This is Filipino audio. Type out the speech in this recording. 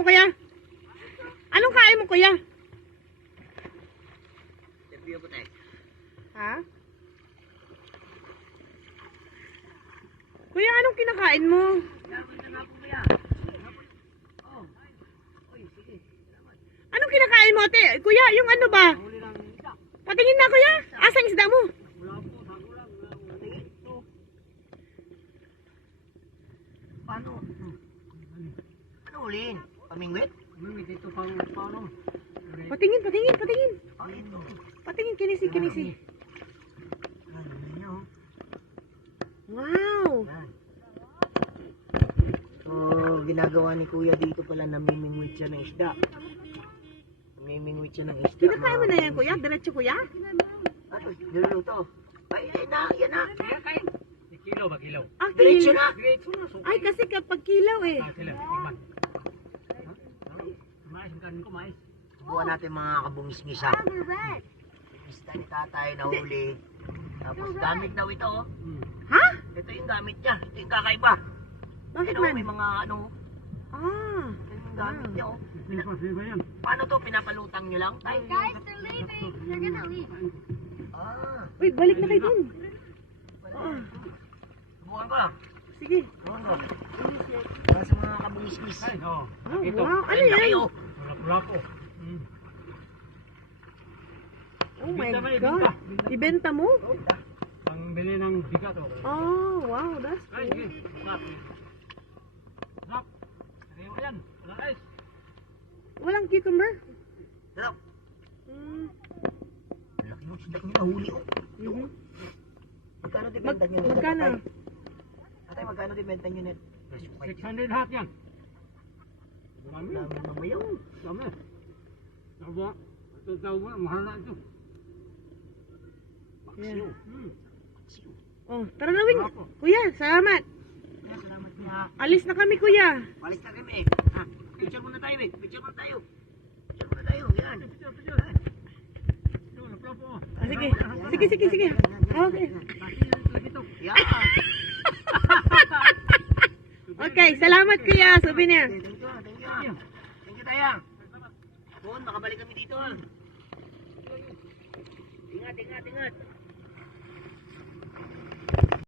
mo, kuya? Anong kain mo, kuya? Ha? Kuya, anong kinakain mo? Anong kinakain mo, ate? Kuya, yung ano ba? Patingin na, kuya. Asang isda mo? Paano? Ano ulihin? Pamingwit? Pamingwit ito pang paano? Patingin, patingin, patingin. Ay, ito. Patingin, kinisi, kinisi. Ano niyo? Wow. So, ginagawa ni Kuya dito pala, namimingwit siya ng isda. Namimingwit siya ng isda. Kinakain mo na yan, kuya? Diretso, kuya? Ano? Niluluto. Ay, na, yan na. Kilaw ba, kilaw? Ah, Diretso na. Diretso na. Ay, kasi kapag kilaw eh. Kilaw, iman. Mais, magkanin ko, mais. Subukan natin mga kabungis-ngisa. Isda ni tatay na huli. Tapos gamit daw ito, oh. Ha? Ito yung gamit niya. Ito yung kakaiba. Bakit Ito, man? may mga ano. Ah. Ito yung gamit niya, oh. Ba yan? Paano to? Pinapalutang nyo lang? Tay? Guys, they're leaving. They're gonna leave. Ah. Uy, balik na kayo dun. Subukan ko lang. Sige. Subukan ko. Para sa mga kabungis-ngis. Ay, oo. Oh, Ito. wow. Ano Ayun na yan? kayo. Wala-wala. Oh my Ibenta ba, God. Ibenta mo? Pangbili ng bigat, oh. Oh, wow. That's Ay, cool. sige. Sarap. Sarap. Ayaw yan. Wala ice. Walang cucumber? Sarap. Mm. Laki yung sidak nyo nahuli, oh. Mhm. Magkano dibenta nyo net? Magkano? Tatay, magkano dibenta nyo net? 600 lahat yan. Dami yan. Dami mamayaw. Dami. Sabo. Ito daw mo, mahal na ito. Yeah. Hmm. Oh, tara na, Wing. Kuya, salamat. Kaya salamat niya. Alis na kami, kuya. Palis na kami. Ah, picture muna tayo, eh. Picture muna tayo. Picture muna tayo. Yan. Ah, sige. Sige, sige, sige. Okay. Yan. Okay, salamat, kuya. Souvenir. Thank you. Thank you. Thank you, Tayang. Bon, makabalik kami dito. Ingat, ingat, ingat.